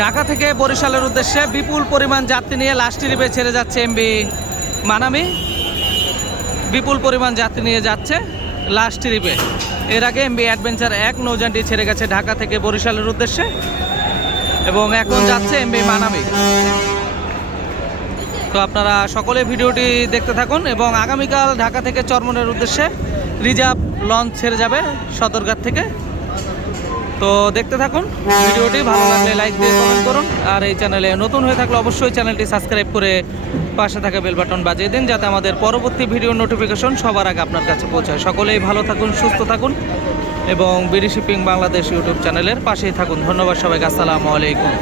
ঢাকা থেকে বরিশালের উদ্দেশ্যে বিপুল পরিমাণ যাত্রী নিয়ে লাস্ট ট্রিপে ছেড়ে যাচ্ছে এমবি মানামি। বিপুল পরিমাণ যাত্রী নিয়ে যাচ্ছে লাস্ট ট্রিপে এর আগে এমবি অ্যাডভেঞ্চার এক নৌযানটি ছেড়ে গেছে ঢাকা থেকে বরিশালের উদ্দেশ্যে এবং এখন যাচ্ছে এমবি মানামি। তো আপনারা সকলে ভিডিওটি দেখতে থাকুন এবং আগামীকাল ঢাকা থেকে চরমনের উদ্দেশ্যে রিজার্ভ লঞ্চ ছেড়ে যাবে সদরঘাট থেকে। তো দেখতে থাকুন, ভিডিওটি ভালো লাগলে লাইক দিয়ে কমেন্ট করুন, আর এই চ্যানেলে নতুন হয়ে থাকলে অবশ্যই চ্যানেলটি সাবস্ক্রাইব করে পাশে থাকা বেল বাটন বাজিয়ে দিন, যাতে আমাদের পরবর্তী ভিডিও নোটিফিকেশন সবার আগে আপনার কাছে পৌঁছায়। সকলেই ভালো থাকুন, সুস্থ থাকুন, এবং বিডি শিপিং বাংলাদেশ ইউটিউব চ্যানেলের পাশেই থাকুন। ধন্যবাদ সবাইকে, আসসালামু আলাইকুম।